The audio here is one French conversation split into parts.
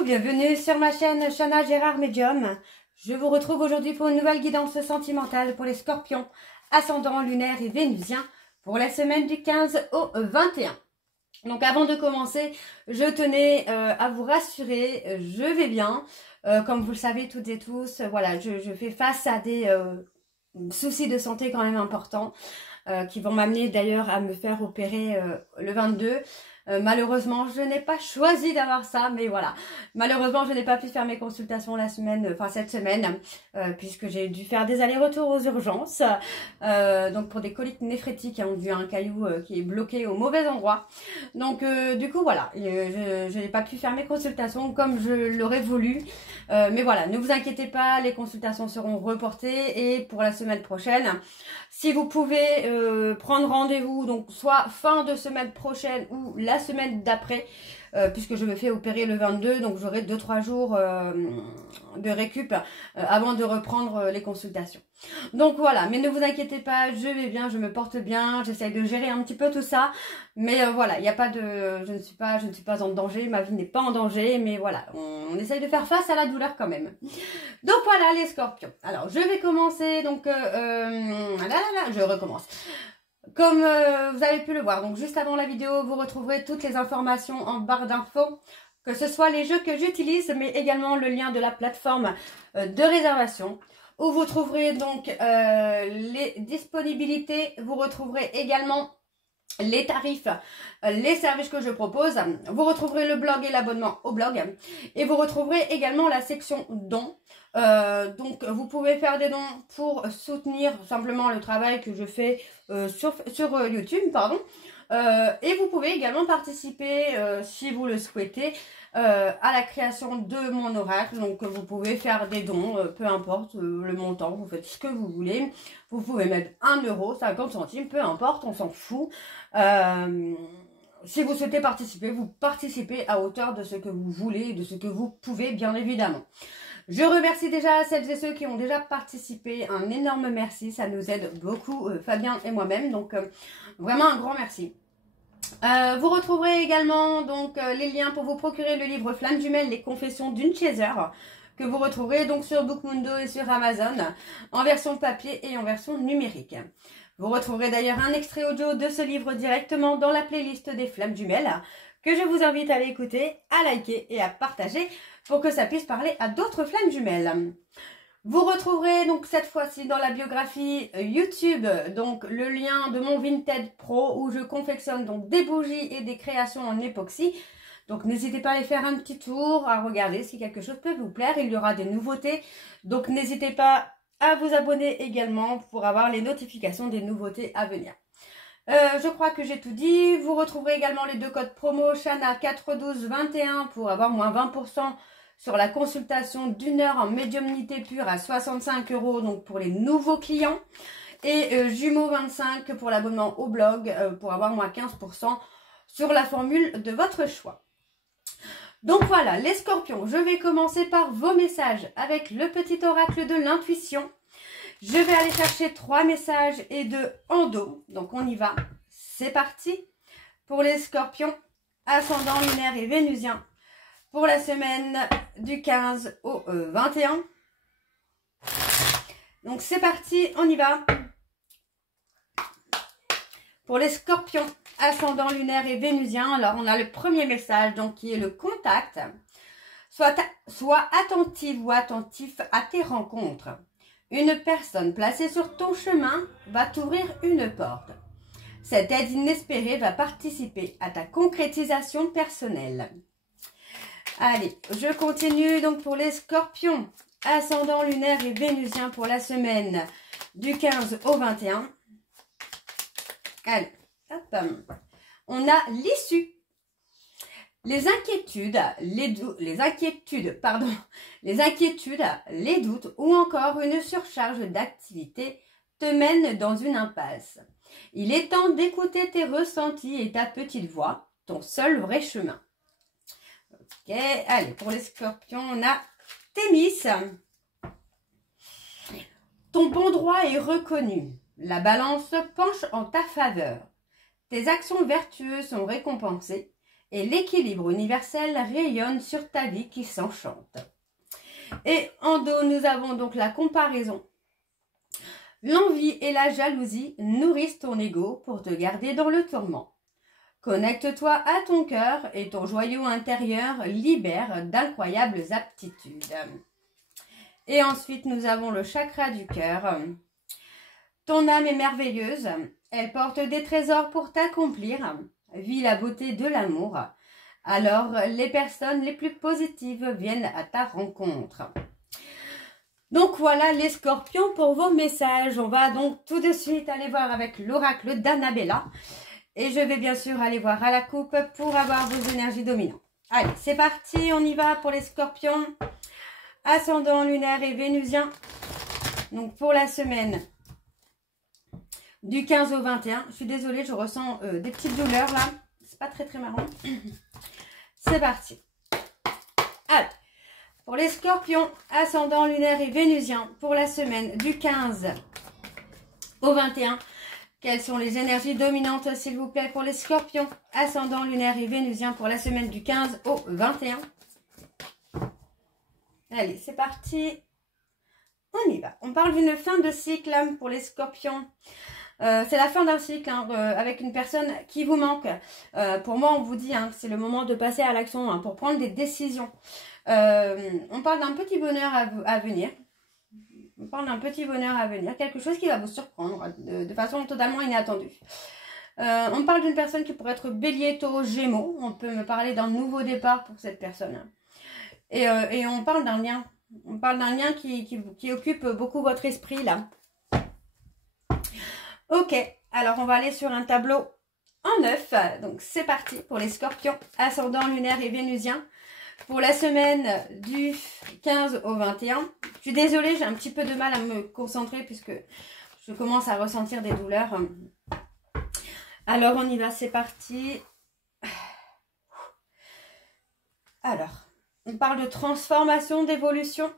Coucou, bienvenue sur ma chaîne Chana Gérard Médium. Je vous retrouve aujourd'hui pour une nouvelle guidance sentimentale pour les scorpions, ascendant lunaire et vénusien pour la semaine du 15 au 21. Donc avant de commencer, je tenais à vous rassurer, je vais bien. Comme vous le savez toutes et tous, voilà, je fais face à des soucis de santé quand même importants qui vont m'amener d'ailleurs à me faire opérer le 22. Malheureusement, je n'ai pas choisi d'avoir ça, mais voilà. Malheureusement, je n'ai pas pu faire mes consultations cette semaine, puisque j'ai dû faire des allers-retours aux urgences. Donc pour des coliques néphrétiques, on vu un caillou qui est bloqué au mauvais endroit. Donc du coup, voilà, je n'ai pas pu faire mes consultations comme je l'aurais voulu. Mais voilà, ne vous inquiétez pas, les consultations seront reportées et pour la semaine prochaine, si vous pouvez prendre rendez-vous, donc soit fin de semaine prochaine ou la semaine d'après, puisque je me fais opérer le 22, donc j'aurai 2-3 jours de récup avant de reprendre les consultations. Donc voilà, mais ne vous inquiétez pas, je vais bien, je me porte bien, j'essaye de gérer un petit peu tout ça, mais voilà, il n'y a pas de, je ne suis pas en danger, ma vie n'est pas en danger, mais voilà, on essaye de faire face à la douleur quand même. Donc voilà les scorpions. Alors je vais commencer, donc je recommence. Comme vous avez pu le voir, donc juste avant la vidéo, vous retrouverez toutes les informations en barre d'infos, que ce soit les jeux que j'utilise, mais également le lien de la plateforme de réservation, où vous trouverez donc les disponibilités, vous retrouverez également les tarifs, les services que je propose, vous retrouverez le blog et l'abonnement au blog, et vous retrouverez également la section dons. Donc vous pouvez faire des dons pour soutenir simplement le travail que je fais sur YouTube, pardon. Et vous pouvez également participer, si vous le souhaitez, à la création de mon oracle. Donc vous pouvez faire des dons, peu importe le montant, vous faites ce que vous voulez. Vous pouvez mettre 1 euro, 50 centimes, peu importe, on s'en fout. Si vous souhaitez participer, vous participez à hauteur de ce que vous voulez et de ce que vous pouvez, bien évidemment. Je remercie déjà celles et ceux qui ont déjà participé. Un énorme merci, ça nous aide beaucoup, Fabien et moi-même. Donc vraiment un grand merci. Vous retrouverez également donc les liens pour vous procurer le livre Flamme Jumelle, les confessions d'une chaser, que vous retrouverez donc sur Bookmundo et sur Amazon, en version papier et en version numérique. Vous retrouverez d'ailleurs un extrait audio de ce livre directement dans la playlist des Flammes Jumelles, que je vous invite à aller écouter, à liker et à partager pour que ça puisse parler à d'autres Flammes Jumelles. Vous retrouverez donc cette fois-ci dans la biographie YouTube donc le lien de mon Vinted Pro où je confectionne donc des bougies et des créations en époxy. Donc n'hésitez pas à aller faire un petit tour, à regarder si quelque chose peut vous plaire. Il y aura des nouveautés. Donc n'hésitez pas à vous abonner également pour avoir les notifications des nouveautés à venir. Je crois que j'ai tout dit. Vous retrouverez également les 2 codes promo Chana 41221 pour avoir moins 20% sur la consultation d'1 heure en médiumnité pure à 65 € donc pour les nouveaux clients. Et Jumeaux 25 pour l'abonnement au blog pour avoir moins 15% sur la formule de votre choix. Donc voilà les scorpions, je vais commencer par vos messages avec le petit oracle de l'intuition. Je vais aller chercher 3 messages et 2 en dos. Donc on y va. C'est parti pour les scorpions, ascendant lunaire et vénusien pour la semaine du 15 au 21. Donc c'est parti, on y va. Pour les scorpions, ascendant lunaire et vénusien, alors on a le premier message donc qui est le contact. Sois attentive ou attentif à tes rencontres. Une personne placée sur ton chemin va t'ouvrir une porte. Cette aide inespérée va participer à ta concrétisation personnelle. Allez, je continue donc pour les scorpions, ascendant lunaire et vénusien pour la semaine du 15 au 21. Allez, hop, on a l'issue. Les inquiétudes, les doutes ou encore une surcharge d'activité te mènent dans une impasse. Il est temps d'écouter tes ressentis et ta petite voix, ton seul vrai chemin. Ok, allez, pour les scorpions, on a Thémis. Ton bon droit est reconnu. La balance penche en ta faveur. Tes actions vertueuses sont récompensées et l'équilibre universel rayonne sur ta vie qui s'enchante. Et en dos, nous avons donc la comparaison. L'envie et la jalousie nourrissent ton ego pour te garder dans le tourment. Connecte-toi à ton cœur et ton joyau intérieur libère d'incroyables aptitudes. Et ensuite, nous avons le chakra du cœur. Ton âme est merveilleuse, elle porte des trésors pour t'accomplir. Vis la beauté de l'amour. Alors, les personnes les plus positives viennent à ta rencontre. Donc voilà les scorpions pour vos messages. On va donc tout de suite aller voir avec l'oracle d'Annabella. Et je vais bien sûr aller voir à la coupe pour avoir vos énergies dominantes. Allez, c'est parti, on y va pour les scorpions. Ascendant lunaire et vénusien. Donc pour la semaine du 15 au 21. Je suis désolée, je ressens des petites douleurs là. C'est pas très marrant. C'est parti. Alors, pour les scorpions, ascendant lunaire et vénusien, pour la semaine du 15 au 21, quelles sont les énergies dominantes, s'il vous plaît, pour les scorpions, ascendant lunaire et vénusien, pour la semaine du 15 au 21. Allez, c'est parti. On y va. On parle d'une fin de cycle pour les scorpions. C'est la fin d'un cycle avec une personne qui vous manque. Pour moi, on vous dit c'est le moment de passer à l'action pour prendre des décisions. On parle d'un petit bonheur à venir. On parle d'un petit bonheur à venir. Quelque chose qui va vous surprendre de façon totalement inattendue. On parle d'une personne qui pourrait être bélier, taureau, gémeaux. On peut me parler d'un nouveau départ pour cette personne. Et on parle d'un lien. On parle d'un lien qui occupe beaucoup votre esprit là. Ok, alors on va aller sur un tableau en 9. Donc c'est parti pour les scorpions, ascendant lunaire et vénusien. Pour la semaine du 15 au 21. Je suis désolée, j'ai un petit peu de mal à me concentrer puisque je commence à ressentir des douleurs. Alors on y va, c'est parti. Alors, on parle de transformation, d'évolution.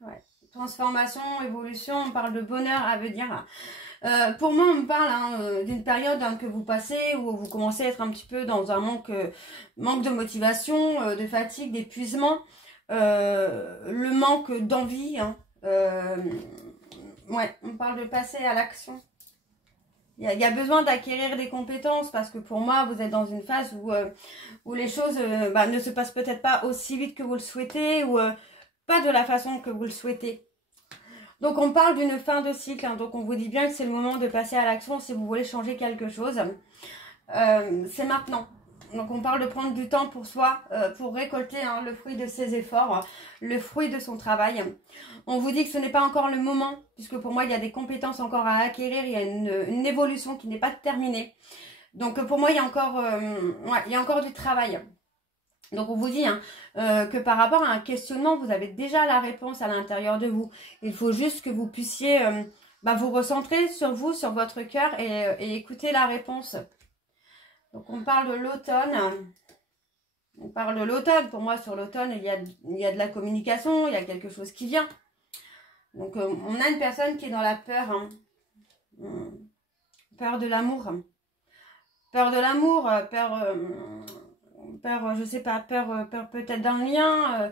Ouais. Transformation, évolution, on parle de bonheur à venir. Pour moi, on me parle d'une période que vous passez où vous commencez à être un petit peu dans un manque de motivation, de fatigue, d'épuisement, le manque d'envie. Ouais, on parle de passer à l'action. Il y a besoin d'acquérir des compétences parce que pour moi, vous êtes dans une phase où les choses ne se passent peut-être pas aussi vite que vous le souhaitez ou pas de la façon que vous le souhaitez. Donc on parle d'une fin de cycle, donc on vous dit bien que c'est le moment de passer à l'action si vous voulez changer quelque chose. C'est maintenant. Donc on parle de prendre du temps pour soi, pour récolter le fruit de ses efforts, le fruit de son travail. On vous dit que ce n'est pas encore le moment, puisque pour moi il y a des compétences encore à acquérir, il y a une évolution qui n'est pas terminée. Donc pour moi il y a encore du travail. Donc on vous dit que par rapport à un questionnement, vous avez déjà la réponse à l'intérieur de vous. Il faut juste que vous puissiez vous recentrer sur vous, sur votre cœur et écouter la réponse. Donc on parle de l'automne. On parle de l'automne. Pour moi, sur l'automne, il y a de la communication, il y a quelque chose qui vient. Donc on a une personne qui est dans la peur. Peur de l'amour. Peur de l'amour, peur, je sais pas, peur peut-être d'un lien,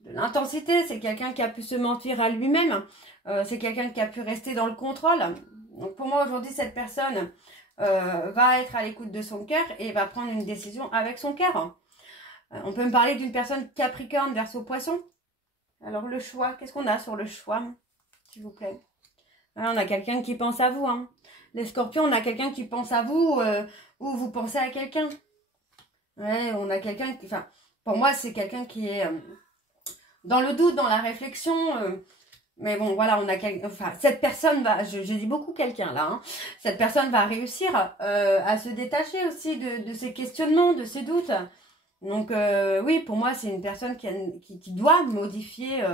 de l'intensité. C'est quelqu'un qui a pu se mentir à lui-même. C'est quelqu'un qui a pu rester dans le contrôle. Donc pour moi, aujourd'hui, cette personne va être à l'écoute de son cœur et va prendre une décision avec son cœur. On peut me parler d'une personne Capricorne, Verseau, Poisson. Alors le choix, qu'est-ce qu'on a sur le choix, s'il vous plaît? On a quelqu'un qui pense à vous. Les scorpions, on a quelqu'un qui pense à vous ou vous pensez à quelqu'un. Ouais, on a quelqu'un qui... Enfin, pour moi, c'est quelqu'un qui est dans le doute, dans la réflexion. Mais bon, voilà, on a quelqu'un... Enfin, cette personne va... Je dis beaucoup quelqu'un, là. Cette personne va réussir à se détacher aussi de ses questionnements, de ses doutes. Donc, oui, pour moi, c'est une personne qui doit modifier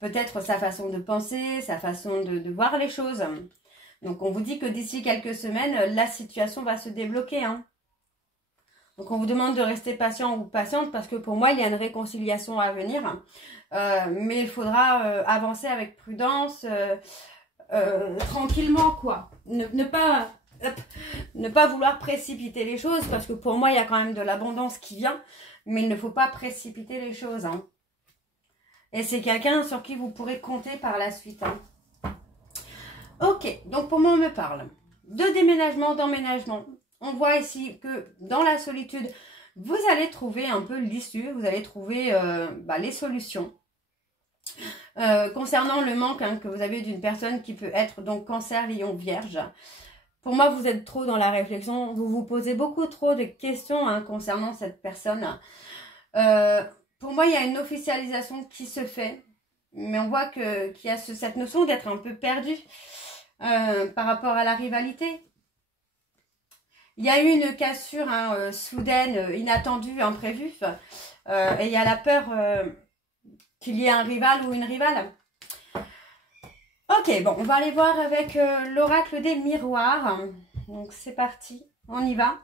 peut-être sa façon de penser, sa façon de voir les choses. Donc, on vous dit que d'ici quelques semaines, la situation va se débloquer. Donc, on vous demande de rester patient ou patiente parce que pour moi, il y a une réconciliation à venir. Mais il faudra avancer avec prudence, tranquillement, quoi. Ne pas ne pas vouloir précipiter les choses, parce que pour moi, il y a quand même de l'abondance qui vient, mais il ne faut pas précipiter les choses. Hein. Et c'est quelqu'un sur qui vous pourrez compter par la suite. Hein. Ok, donc pour moi, on me parle de déménagement, d'emménagement. On voit ici que dans la solitude, vous allez trouver un peu l'issue, vous allez trouver les solutions. Concernant le manque hein, que vous avez d'une personne qui peut être donc cancer, lion, vierge. Pour moi, vous êtes trop dans la réflexion, vous vous posez beaucoup trop de questions hein, concernant cette personne. Pour moi, il y a une officialisation qui se fait, mais on voit qu'il y a cette notion d'être un peu perdu par rapport à la rivalité. Il y a eu une cassure hein, soudaine, inattendue, imprévue, et il y a la peur qu'il y ait un rival ou une rivale. Ok, bon, on va aller voir avec l'oracle des miroirs. Donc c'est parti, on y va.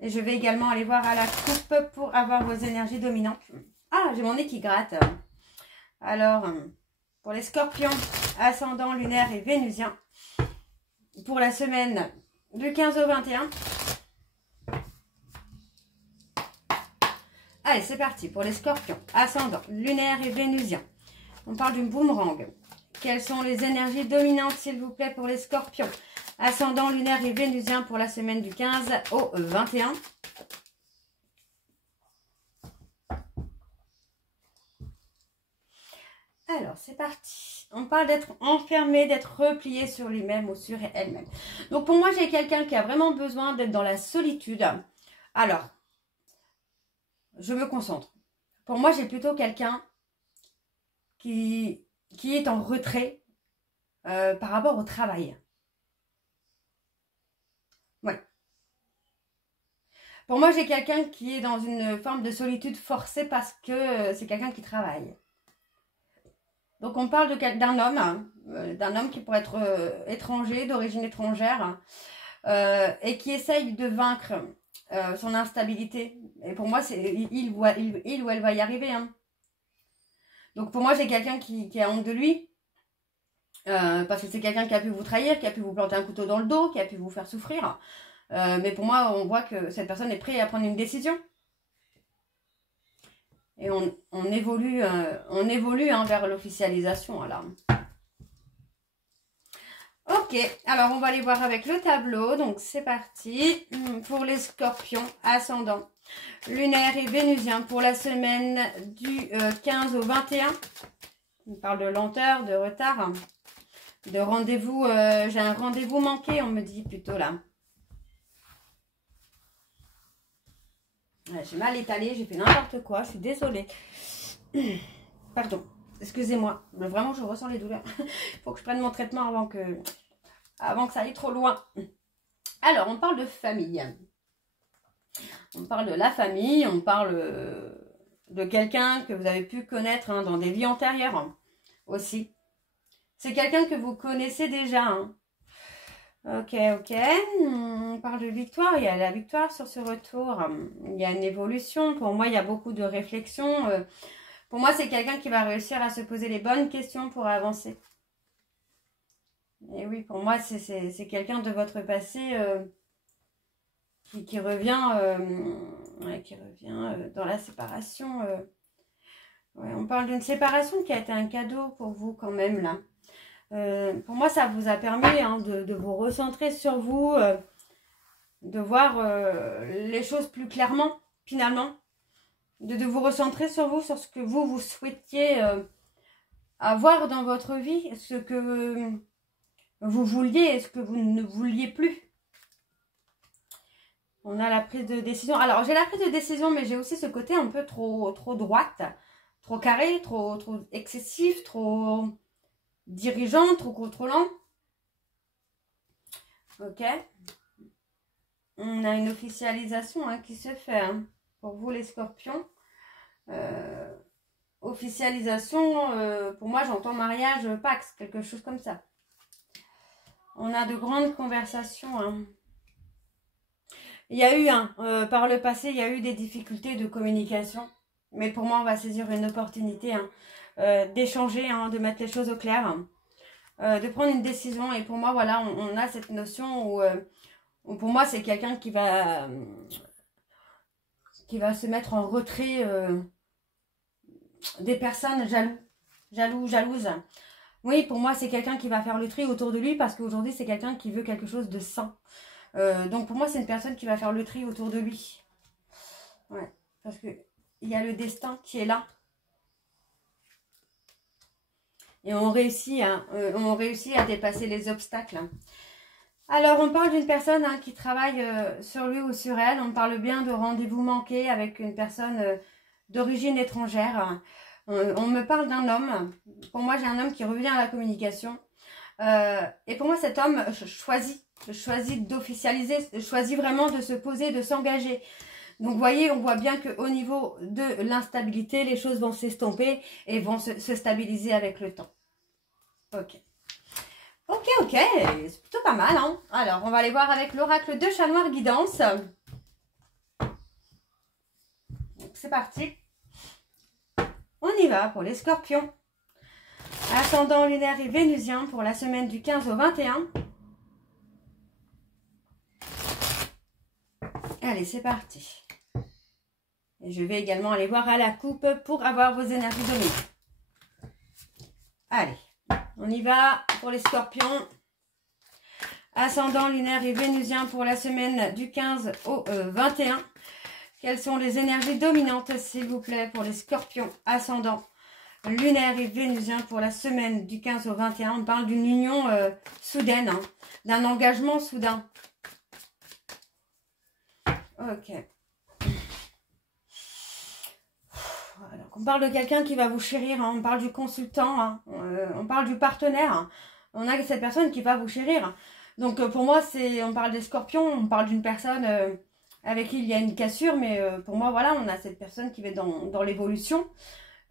Et je vais également aller voir à la coupe pour avoir vos énergies dominantes. Ah, j'ai mon nez qui gratte. Alors, pour les scorpions, ascendant, lunaire et vénusien, pour la semaine du 15 au 21. Allez, c'est parti pour les scorpions, ascendant, lunaire et vénusien. On parle d'une boomerang. Quelles sont les énergies dominantes, s'il vous plaît, pour les scorpions? Ascendant, lunaire et vénusien pour la semaine du 15 au 21. Alors, c'est parti. On parle d'être enfermé, d'être replié sur lui-même ou sur elle-même. Donc, pour moi, j'ai quelqu'un qui a vraiment besoin d'être dans la solitude. Alors, je me concentre. Pour moi, j'ai plutôt quelqu'un qui est en retrait par rapport au travail. Ouais. Pour moi, j'ai quelqu'un qui est dans une forme de solitude forcée parce que c'est quelqu'un qui travaille. Donc, on parle d'un homme qui pourrait être étranger, d'origine étrangère, et qui essaye de vaincre son instabilité. Et pour moi, c'est il ou elle va y arriver. Hein. Donc, pour moi, j'ai quelqu'un qui a honte de lui, parce que c'est quelqu'un qui a pu vous trahir, qui a pu vous planter un couteau dans le dos, qui a pu vous faire souffrir. Mais pour moi, on voit que cette personne est prête à prendre une décision. Et on évolue hein, vers l'officialisation. Ok, alors on va aller voir avec le tableau. Donc c'est parti pour les scorpions ascendants, lunaire et vénusien pour la semaine du 15 au 21. On parle de lenteur, de retard, de rendez-vous. J'ai un rendez-vous manqué, on me dit plutôt là. J'ai mal étalé, j'ai fait n'importe quoi, je suis désolée. Pardon, excusez-moi. Mais vraiment, je ressens les douleurs. Il faut que je prenne mon traitement avant que ça aille trop loin. Alors, on parle de famille. On parle de la famille, on parle de quelqu'un que vous avez pu connaître hein, dans des vies antérieures hein, aussi. C'est quelqu'un que vous connaissez déjà. Hein. Ok. On parle de victoire. Il y a la victoire sur ce retour. Il y a une évolution. Pour moi, il y a beaucoup de réflexion. Pour moi, c'est quelqu'un qui va réussir à se poser les bonnes questions pour avancer. Et oui, pour moi, c'est quelqu'un de votre passé qui revient dans la séparation. Ouais, on parle d'une séparation qui a été un cadeau pour vous quand même là. Pour moi, ça vous a permis hein, de vous recentrer sur vous, de voir les choses plus clairement, finalement. De vous recentrer sur vous, sur ce que vous souhaitiez avoir dans votre vie, ce que vous vouliez et ce que vous ne vouliez plus. On a la prise de décision. Alors, j'ai la prise de décision, mais j'ai aussi ce côté un peu trop droite, trop carré, trop excessif, trop dirigeant, trop contrôlant. Ok. On a une officialisation hein, qui se fait hein, pour vous les scorpions. Officialisation, pour moi j'entends mariage, Pax, quelque chose comme ça. On a de grandes conversations. Hein. Il y a eu, par le passé, il y a eu des difficultés de communication. Mais pour moi, on va saisir une opportunité hein, d'échanger, hein, de mettre les choses au clair. de prendre une décision. Et pour moi, voilà, on a cette notion où pour moi, c'est quelqu'un qui va se mettre en retrait des personnes jalouses. Oui, pour moi, c'est quelqu'un qui va faire le tri autour de lui parce qu'aujourd'hui, c'est quelqu'un qui veut quelque chose de sain. Donc, pour moi, c'est une personne qui va faire le tri autour de lui. Ouais, parce que il y a le destin qui est là. Et on réussit à dépasser les obstacles. Alors, on parle d'une personne qui travaille sur lui ou sur elle. On parle bien de rendez-vous manqué avec une personne d'origine étrangère. On me parle d'un homme. Pour moi, j'ai un homme qui revient à la communication. Et pour moi, cet homme choisit d'officialiser, choisit vraiment de se poser, de s'engager. Donc, vous voyez, on voit bien qu'au niveau de l'instabilité, les choses vont s'estomper et vont se stabiliser avec le temps. Ok. Ok, c'est plutôt pas mal, hein. Alors, on va aller voir avec l'oracle de Chat Noir Guidance. C'est parti. On y va pour les scorpions. Ascendant lunaire et vénusien pour la semaine du 15 au 21. Allez, c'est parti. Et je vais également aller voir à la coupe pour avoir vos énergies dominantes. Allez, on y va pour les scorpions. Ascendant lunaire et vénusien pour la semaine du 15 au 21. Quelles sont les énergies dominantes, s'il vous plaît, pour les scorpions ascendant lunaire et vénusien pour la semaine du 15 au 21. On parle d'une union soudaine, hein, d'un engagement soudain. Ok. Alors, on parle de quelqu'un qui va vous chérir, hein, on parle du consultant, hein, on parle du partenaire. Hein. On a cette personne qui va vous chérir. Donc pour moi, on parle des scorpions, on parle d'une personne avec qui il y a une cassure, mais pour moi, voilà, on a cette personne qui va dans l'évolution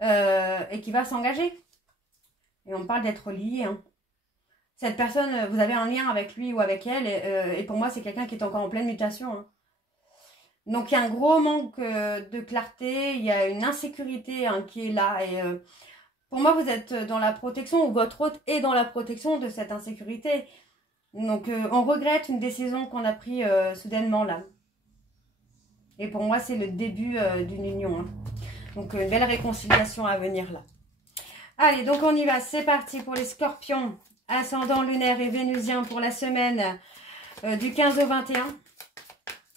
et qui va s'engager. Et on parle d'être lié. Hein. Cette personne, vous avez un lien avec lui ou avec elle, et pour moi, c'est quelqu'un qui est encore en pleine mutation. Hein. Donc, il y a un gros manque de clarté, il y a une insécurité hein, qui est là. Et pour moi, vous êtes dans la protection, ou votre hôte est dans la protection de cette insécurité. Donc, on regrette une décision qu'on a prise soudainement là. Et pour moi, c'est le début d'une union. Hein. Donc, une belle réconciliation à venir là. Allez, donc on y va. C'est parti pour les scorpions. Ascendant lunaire et vénusien pour la semaine du 15 au 21.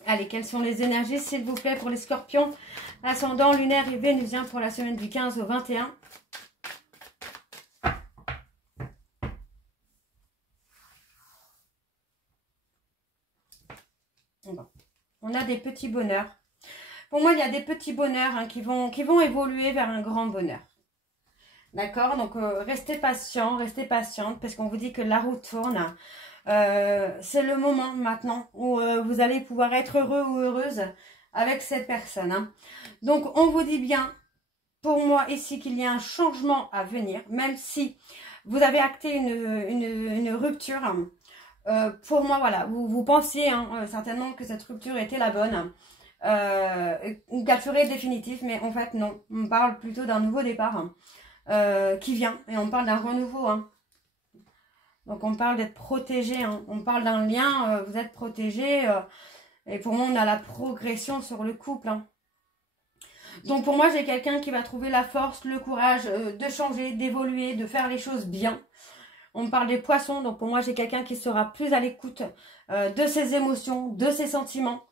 Allez, quelles sont les énergies, s'il vous plaît, pour les scorpions? Ascendant lunaire et vénusien pour la semaine du 15 au 21. Bon. On a des petits bonheurs. Pour moi, il y a des petits bonheurs hein, qui vont évoluer vers un grand bonheur. D'accord? Donc, restez patient, restez patiente, parce qu'on vous dit que la roue tourne. C'est le moment maintenant où vous allez pouvoir être heureux ou heureuse avec cette personne. Hein. Donc, on vous dit bien, pour moi, ici, qu'il y a un changement à venir, même si vous avez acté une rupture. Pour moi, voilà, vous pensiez hein, certainement que cette rupture était la bonne. Qu'elle serait définitive, mais en fait, non. On parle plutôt d'un nouveau départ. Hein. Qui vient et on parle d'un renouveau hein. Donc on parle d'être protégé hein. On parle d'un lien, vous êtes protégé et pour moi on a la progression sur le couple hein. Donc pour moi j'ai quelqu'un qui va trouver la force, le courage de changer, d'évoluer, de faire les choses bien. On parle des poissons, donc pour moi j'ai quelqu'un qui sera plus à l'écoute de ses émotions, de ses sentiments.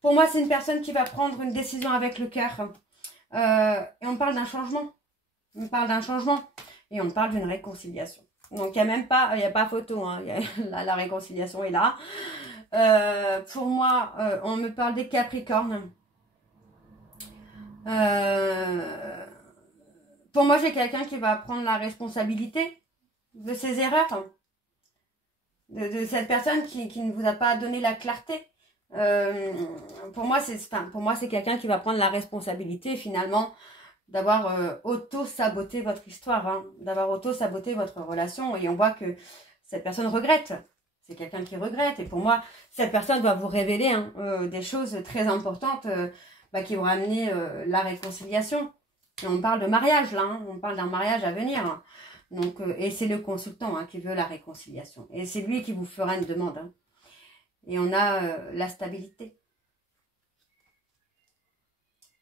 Pour moi c'est une personne qui va prendre une décision avec le cœur et on parle d'un changement. On parle d'un changement et on parle d'une réconciliation. Donc, il n'y a même pas, il n'y a pas photo. Hein, la réconciliation est là. Pour moi, on me parle des Capricornes. Pour moi, j'ai quelqu'un qui va prendre la responsabilité de ses erreurs. De cette personne qui ne vous a pas donné la clarté. Pour moi, c'est quelqu'un qui va prendre la responsabilité finalement d'avoir auto-saboté votre histoire, hein, d'avoir auto-saboté votre relation. Et on voit que cette personne regrette. C'est quelqu'un qui regrette. Et pour moi, cette personne va vous révéler hein, des choses très importantes qui vont amener la réconciliation. Et on parle de mariage, là. Hein, on parle d'un mariage à venir. Hein. Donc, et c'est le consultant hein, qui veut la réconciliation. Et c'est lui qui vous fera une demande. Hein. Et on a la stabilité.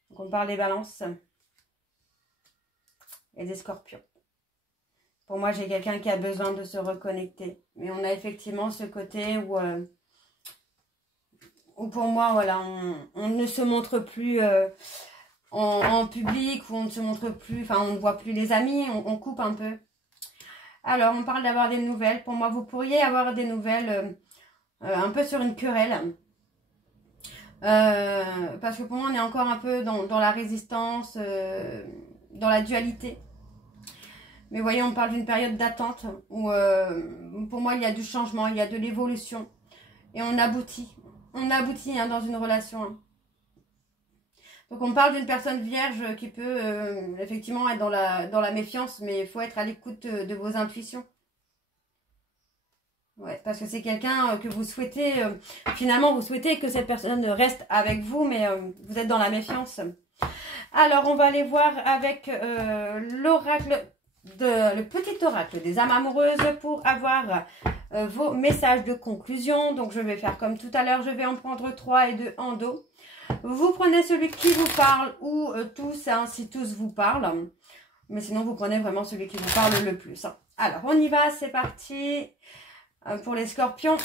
Donc on parle des balances et des scorpions. Pour moi, j'ai quelqu'un qui a besoin de se reconnecter. Mais on a effectivement ce côté où pour moi, voilà, on ne se montre plus en public, où on ne se montre plus, enfin, on ne voit plus les amis, on coupe un peu. Alors, on parle d'avoir des nouvelles. Pour moi, vous pourriez avoir des nouvelles un peu sur une querelle. Parce que pour moi, on est encore un peu dans la résistance, dans la dualité. Mais vous voyez, on parle d'une période d'attente où, pour moi, il y a du changement, il y a de l'évolution. Et on aboutit. On aboutit hein, dans une relation. Hein. Donc, on parle d'une personne vierge qui peut effectivement être dans la méfiance, mais il faut être à l'écoute de vos intuitions. Ouais, parce que c'est quelqu'un que vous souhaitez, finalement, vous souhaitez que cette personne reste avec vous, mais vous êtes dans la méfiance. Alors, on va aller voir avec l'oracle, le petit oracle des âmes amoureuses pour avoir vos messages de conclusion. Donc, je vais faire comme tout à l'heure, je vais en prendre 3 et 2 en dos. Vous prenez celui qui vous parle ou tous, hein, si tous vous parlent. Mais sinon, vous prenez vraiment celui qui vous parle le plus. Hein. Alors, on y va, c'est parti. Pour les scorpions,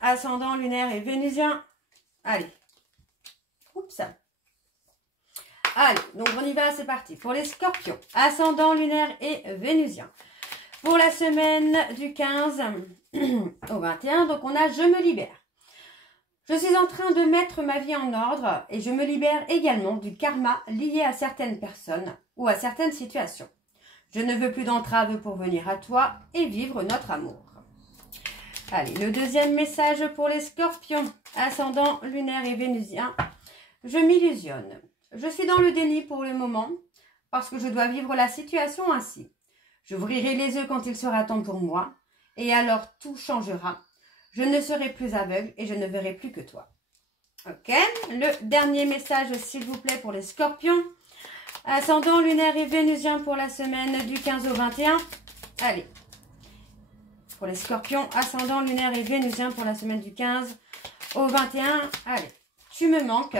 ascendant, lunaire et vénusien. Allez. Oups. Allez, donc on y va, c'est parti. Pour les scorpions, ascendant, lunaire et vénusien. Pour la semaine du 15 au 21, donc on a « Je me libère ». Je suis en train de mettre ma vie en ordre et je me libère également du karma lié à certaines personnes ou à certaines situations. Je ne veux plus d'entrave pour venir à toi et vivre notre amour. Allez, le deuxième message pour les scorpions, ascendant, lunaire et vénusien. Je m'illusionne. Je suis dans le déni pour le moment parce que je dois vivre la situation ainsi. J'ouvrirai les yeux quand il sera temps pour moi et alors tout changera. Je ne serai plus aveugle et je ne verrai plus que toi. Ok, le dernier message s'il vous plaît pour les scorpions. Ascendant, lunaire et vénusien pour la semaine du 15 au 21. Allez. Pour les scorpions, ascendant, lunaire et vénusien pour la semaine du 15 au 21. Allez, tu me manques.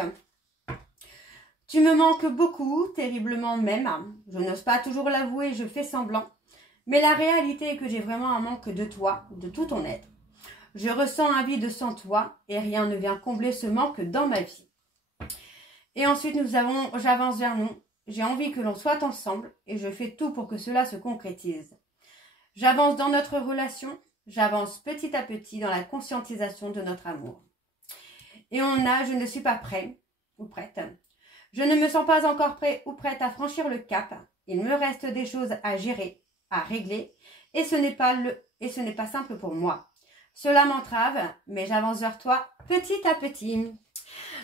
Tu me manques beaucoup, terriblement même. Je n'ose pas toujours l'avouer, je fais semblant. Mais la réalité est que j'ai vraiment un manque de toi, de tout ton être. Je ressens un vide sans toi et rien ne vient combler ce manque dans ma vie. Et ensuite, j'avance vers nous. J'ai envie que l'on soit ensemble et je fais tout pour que cela se concrétise. J'avance dans notre relation, j'avance petit à petit dans la conscientisation de notre amour. Et je ne suis pas prêt ou prête. Je ne me sens pas encore prêt ou prête à franchir le cap. Il me reste des choses à gérer, à régler, et ce n'est pas simple pour moi. Cela m'entrave, mais j'avance vers toi petit à petit.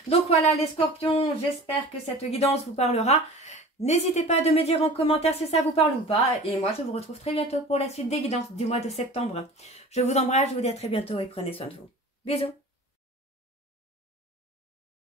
Donc voilà les scorpions, j'espère que cette guidance vous parlera. N'hésitez pas à me dire en commentaire si ça vous parle ou pas. Et moi, je vous retrouve très bientôt pour la suite des guidances du mois de septembre. Je vous embrasse, je vous dis à très bientôt et prenez soin de vous. Bisous.